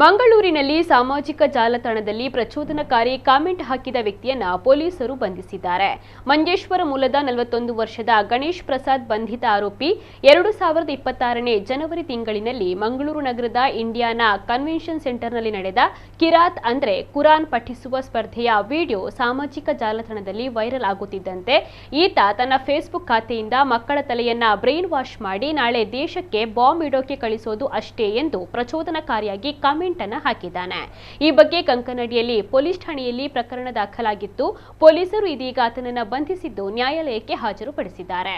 ಮಂಗಳೂರಿನಲ್ಲಿ ಸಾಮಾಜಿಕ ಜಾಲತಾಣದಲ್ಲಿ ಪ್ರಚೋದನಕಾರಿ ಕಾಮೆಂಟ್ ಹಾಕಿದ ವ್ಯಕ್ತಿಯನ್ನ ಪೊಲೀಸರು ಬಂಧಿಸಿದ್ದಾರೆ. ಮಂಜೇಶ್ವರ ಮೂಲದ 41 ವರ್ಷದ ಗಣೇಶ್ ಪ್ರಸಾದ್ ಬಂಧಿತ ಆರೋಪಿ 2026ನೇ ಜನವರಿ ತಿಂಗಳಿನಲ್ಲಿ ಮಂಗಳೂರು ನಗರದ ಇಂಡಿಯಾನಾ ಕನ್ವೆನ್ಷನ್ ಸೆಂಟರ್ನಲ್ಲಿ ನಡೆದ ಕಿರಾತ್ ಅಂದ್ರೆ ಕುರಾನ್ ಪಠಿಸುವ ಸ್ಪರ್ಧೆಯ ವಿಡಿಯೋ ಸಾಮಾಜಿಕ ಜಾಲತಾಣದಲ್ಲಿ ವೈರಲ್ ಆಗುತ್ತಿದ್ದಂತೆ ಈತ ತನ್ನ ಫೇಸ್ಬುಕ್ ಖಾತೆಯಿಂದ ಮಕ್ಕಳ ತಲೆಯನ್ನ ಬ್ರೈನ್ ವಾಶ್ ಮಾಡಿ ನಾಳೆ ದೇಶಕ್ಕೆ ಬಾಂಬ್ ಇಡೋಕೆ ಕಳಿಸೋದು ಅಷ್ಟೇ ಎಂದು ಪ್ರಚೋದನಕಾರಿಯಾಗಿ ಕಾಮೆಂಟ್ ಅನ್ನು ಹಾಕಿದ್ದಾನೆ. ಈ ಬಗ್ಗೆ ಕಂಕನಡಿಯಲ್ಲಿ ಪೊಲೀಸ್ ಠಾಣೆಯಲ್ಲಿ ಪ್ರಕರಣ ದಾಖಲಾಗಿತ್ತು. ಪೊಲೀಸರು ಇದೀಗ ಆತನನ್ನು ಬಂಧಿಸಿದ್ದು ನ್ಯಾಯಾಲಯಕ್ಕೆ ಹಾಜರುಪಡಿಸಿದ್ದಾರೆ.